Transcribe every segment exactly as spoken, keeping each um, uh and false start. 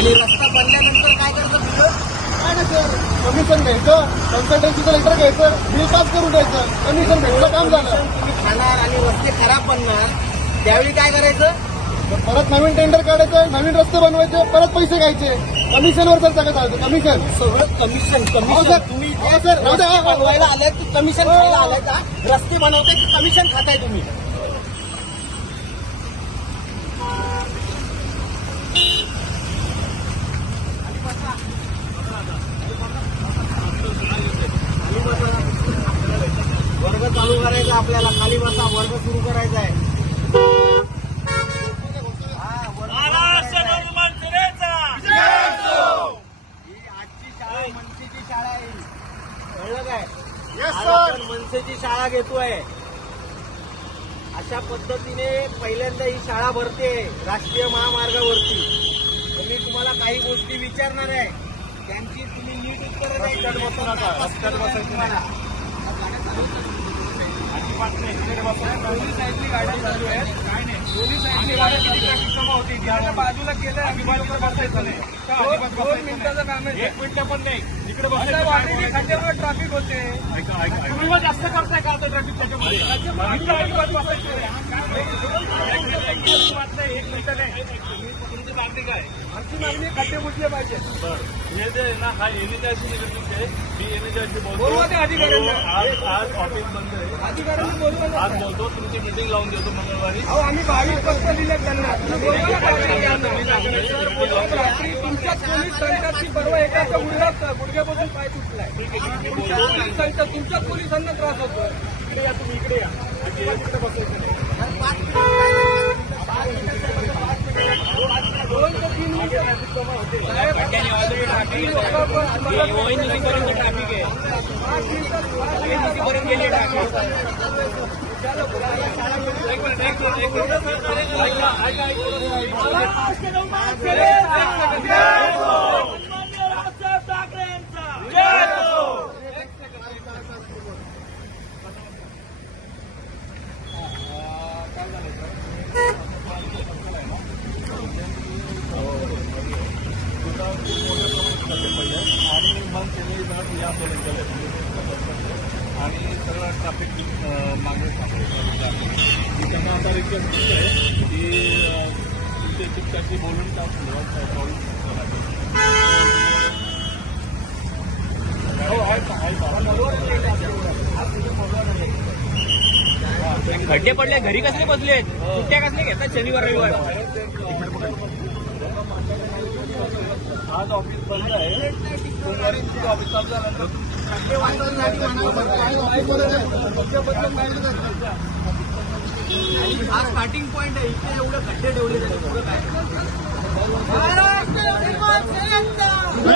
आणि रस्ता बनल्यानंतर काय करतं तुझं? काय नाही सर, कमिशन घ्यायचं, कन्सल्टन्सीचं लेटर घ्यायचं, बिल पास करून द्यायचं, कमिशन भेटलं, काम झालं. तुम्ही खाणार आणि रस्ते खराब बनणार, त्यावेळी काय करायचं? परत नवीन टेंडर काढायचं, नवीन रस्ते बनवायचे, परत पैसे घ्यायचे. कमिशनवर सर सगळं चालतं. कमिशन सगळं कमिशन हो कमिशन सर. तुम्ही हो इथे सर, राहू द्या. रस्ते बनवायला आलाय की कमिशन हो. खायला आलाय का? रस्ते बनवताय की कमिशन खाताय तुम्ही? वर्ग चालू करायचा आपल्याला, खाली बसा, वर्ग सुरू करायचा आहे. महाराष्ट्र नवनिर्माण सेनेचा ही आजची शाळा मनसेची शाळा आहे. कळलं काय? Yes, आज sir. आपण मनसेची शाळा घेतोय. अशा पद्धतीने पहिल्यांदा ही शाळा भरते राष्ट्रीय महामार्गावरती. तर मी तुम्हाला काही गोष्टी विचारणार आहे, त्यांची तुम्ही नीट उत्तरं द्यायची. रस्त्यात बसू नका, रस्त्यात बसायचं नाही. दोन्ही साईडनी गाड्या चालू आहेत. काय नाही, दोन्ही साईडनी गाड्या किती ट्रॅफिक जमा होती. ज्याच्या बाजूला केलं अजिबात बसायचं नाही. दोन मिनिटाचं काम आहे. एक मिनिटं पण नाही. इकडे बसायचं वाढीने खड्ड्यामुळे ट्रॅफिक होते. तुम्ही मग जास्त करताय का आता ट्रॅफिक त्याच्यामध्ये? इकडे अजिबात बसायचं नाही. एक मिनिटं नाही. तुमची मागणी काय? आमची मागणी खड्डे बुजले पाहिजे. हे जे आहे ना, हा एनएचआयची निवडणूक आहे. मी एनएचआयची बोलतो. बोलवा त्या अधिकाऱ्यांना. आज आज ऑफिस बंद आहे. अधिकाऱ्यांनी बोलवा आज ना. बोलतो, तुमची मिटिंग लावून देतो मंगळवारी. अहो आम्ही बावीस पत्र दिले त्यांना. तुम्ही बोलवा ना त्यांना. रात्री तुमच्या पोलीस संघाची परवा एकाच्या गुडघ्यात गुडघ्यापासून पाय तुटलाय. तुमच्या पोलीस संघ तुमच्या पोलिसांना त्रास होतो. इकडे या, तुम्ही इकडे या. इकडे बसायचं नाही. दोन ते तीन मिनिटं ट्रॅफिक जमा होते. ऑलरेडी ट्रॅफिक आहे. पर्यंत गेले ट्रॅफिक. एक मिनिट, एक मिनिट, एक मिनिट. ऐका, ऐका, आणि मग त्यांनी या आंदोलन केलं आणि सगळं ट्रॅफिक मागे सापडलं. मी त्यांना आता रिक्वेस्ट आहे की तुमचे शिक्षकाशी बोलून त्या संदर्भात पाऊल हो आहे खड्डे पडले, घरी कसले बसले, सुट्ट्या कसले घेतात शनिवार रविवार. आज ऑफिस बंद आहे. सोमवारी तुमचं ऑफिस चालू झाल्यानंतर हा स्टार्टिंग पॉइंट आहे. इथे एवढं खड्डे ठेवले जाते. पुढं काय? महाराष्ट्र नवनिर्माण सेनेचा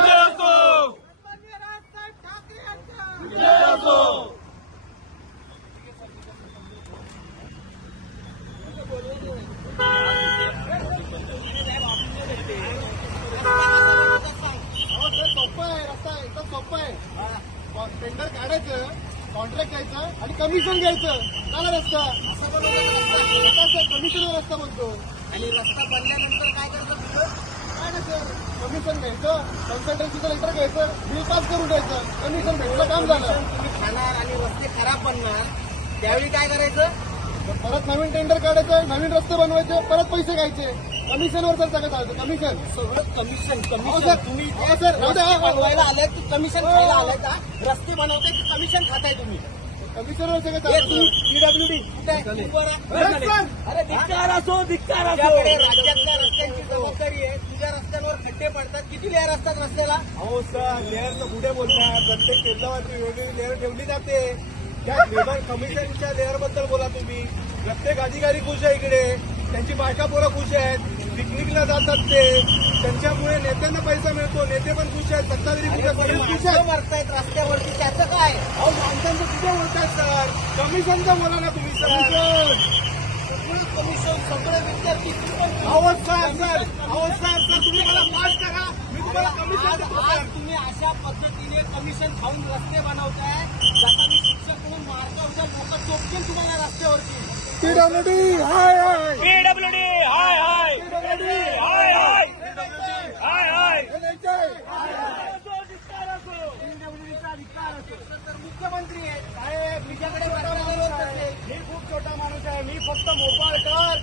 सोपं आहे, रस्ता एकदम सोपं आहे. टेंडर काढायचं, कॉन्ट्रॅक्ट घ्यायचं आणि कमिशन घ्यायचं. झाला रस्ता. असं बनवलं कमिशनवर रस्ता बनतो. आणि रस्ता बनल्यानंतर काय करतं तुझं? काय नाही सर, कमिशन घ्यायचं, कन्सल्टन्सीचं लेटर घ्यायचं, बिल पास करून द्यायचं, कमिशन भेटलं, काम झालं. तुम्ही खाणार आणि रस्ते खराब बनणार, त्यावेळी काय करायचं? परत नवीन टेंडर काढायचं, नवीन रस्ते बनवायचे, परत पैसे घ्यायचे. कमिशनवर सर सगळं चालतं. कमिशन सगळं कमिशन हो कमिशन सर. तुम्ही हो इथे सर, राहू द्या. रस्ते बनवायला आलाय की कमिशन खायला आलाय का? रस्ते बनवताय की कमिशन खाताय तुम्ही? कमिशनवर सगळं हे चालतं. तू पीडब्ल्यूडी कुठे आहे? तू बरं. Yes, sir. अरे धिक्कार असो, धिक्कार असो. तुझ्याकडे राज्यातल्या रस्त्यांची जबाबदारी आहे. तुझ्या रस्त्यांवर खड्डे पडतात. किती लेअर असतात रस्त्याला? अहो सर, लेअरचं पुढे बोलतात. प्रत्येक केंद्रावरती वेगवेगळी लेअर ठेवली जाते. त्या लेबर कमिशनच्या लेअरबद्दल बोला तुम्ही. प्रत्येक अधिकारी खुश आहे इकडे. त्यांची बायका पोरं खुश आहेत. पिकनिकला जातात ते. त्यांच्यामुळे नेत्यांना पैसा मिळतो. नेते पण खुश आहेत. सत्ताधारी खुश आहेत. सगळे खुश आहेत. मरतायत रस्त्यावरती, त्याचं काय? अहो माणसांचं कुठे बोलतायत सर? कमिशनचं बोला ना तुम्ही सर. सगळं कमिशन, सगळे विद्यार्थी अहो सर सर अहो सर सर तुम्ही मला पास करा. मी तुम्हाला कमिशन आज देतो आज सर. तुम्ही अशा पद्धतीने कमिशन खाऊन रस्ते बनवताय. जसा मी शिक्षक म्हणून मार्गावर लोक चोपतील तुम्हाला रस्त्यावरती. पीडब्ल्यूडी हाय हाय. पीडब्ल्यूडी हाय हाय पीडब्ल्यूडी हाय हाय हाय हाय.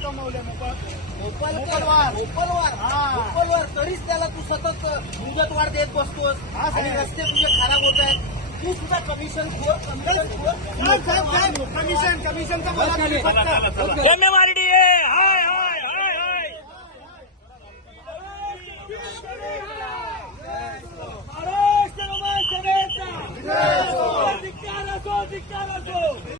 कमवले मोफत मोपल मोपलवार. मोपलवार हा. मोपलवार तरीच त्याला तू सतत मुदतवाढ देत बसतोस हा, आणि साहेब. रस्ते तुझे खराब होत आहेत. तू सुद्धा कमिशन खोर कमिशन खोर साहेब साहेब साहेब कमिशन कमिशनचं बोला तुम्ही फक्त. रम्य मारडी